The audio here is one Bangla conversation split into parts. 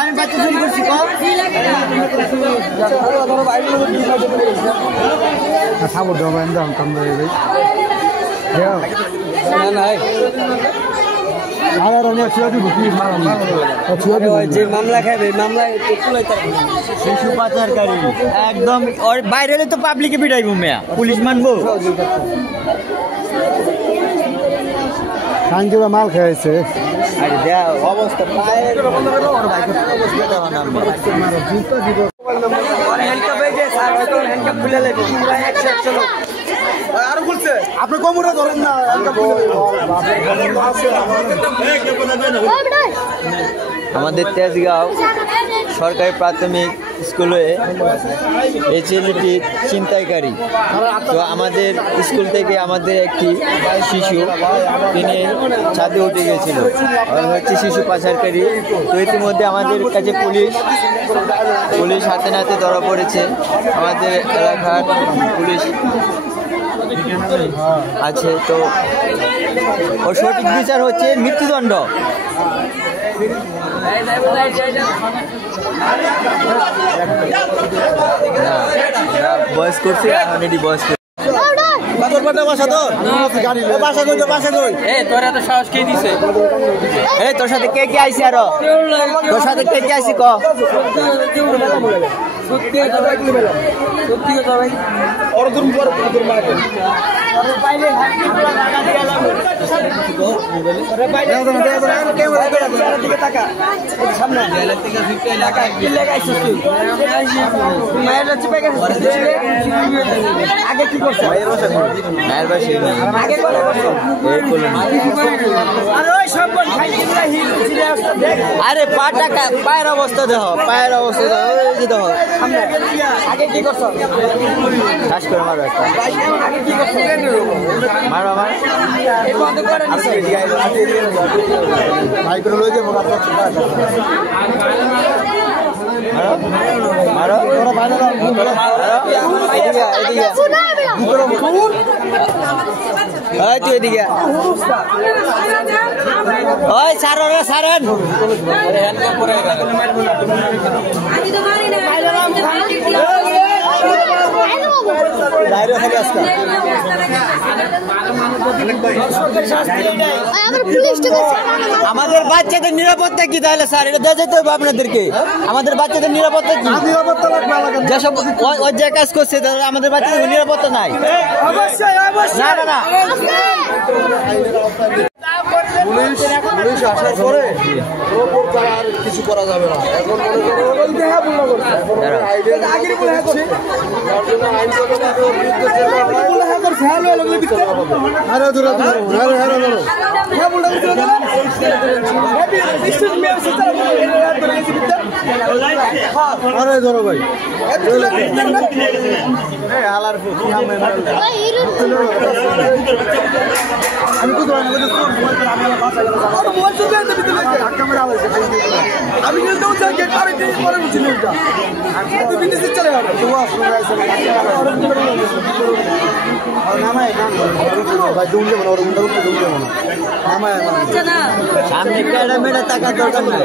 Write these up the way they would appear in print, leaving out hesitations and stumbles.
আমি বাচ্চা চুরি করছি খাবার দেবেন দাম কম দেবে যে মামলা খাবে মামলায় শিশু পাচারকারী একদম বাইরে তো পাবলিকে পিটাইবো মেয়া পুলিশ মানবো খানকিবা মাল খেয়েছে আরে দেয়া অবস্থা পায়ের আপনি কোমরে ধরেন না আমাদের তেজগাঁও সরকারি প্রাথমিক স্কুলে এই ছেলেটি ছিনতাইকারী তো আমাদের স্কুল থেকে আমাদের একটি শিশু তিনি ছাদে উঠে গেছিল হচ্ছে শিশু পাচারকারী তো ইতিমধ্যে আমাদের কাছে পুলিশ হাতে নাতে ধরা পড়েছে আমাদের এলাকার পুলিশ আছে তো ওর সঠিক বিচার হচ্ছে মৃত্যুদণ্ড বয়স করছে অলরেডি বয়স তোর সাথে কে কে আইসি আরো তোর সাথে কে কে আইসি ক আরে পায়ের অবস্থা দেহ পায়ের অবস্থা দেহ আগে কি করছো শ্বাস করে মারো একটা মারো আমার মারো তুই এদিকে ওই সারেন সারেন আমাদের বাচ্চাদের নিরাপত্তা কি তাহলে স্যার এটা দেওয়া যেতে হবে আপনাদেরকে আমাদের বাচ্চাদের নিরাপত্তা কি যেসব ওই যে কাজ করছে তাহলে আমাদের বাচ্চাদের নিরাপত্তা নাই না না না পুলিশ আসার পরে আর কিছু করা যাবে না এখন ধরো ভাই আমি সামনে মেয়েটা টাকা দরকার নাই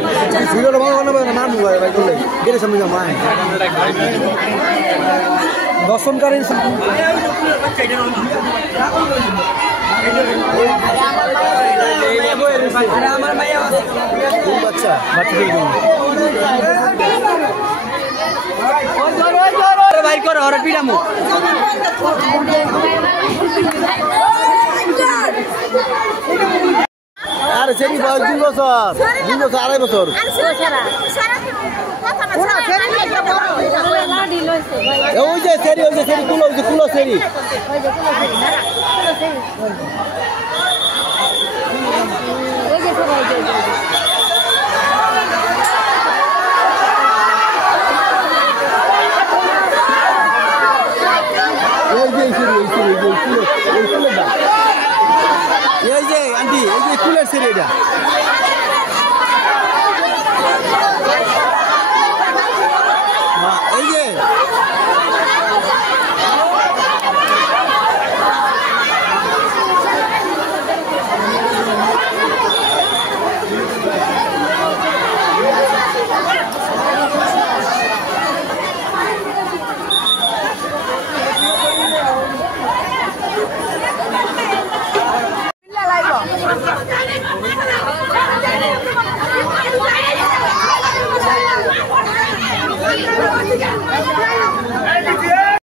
দর্শনকারী বাইর করো ওরা পিড়ামো আরে সেটি বয়স 2 বছর 2.5 বছর ওই যে সেরি কুলো সেরি এই যে আন্টি এই যে কুলের সেরি এটা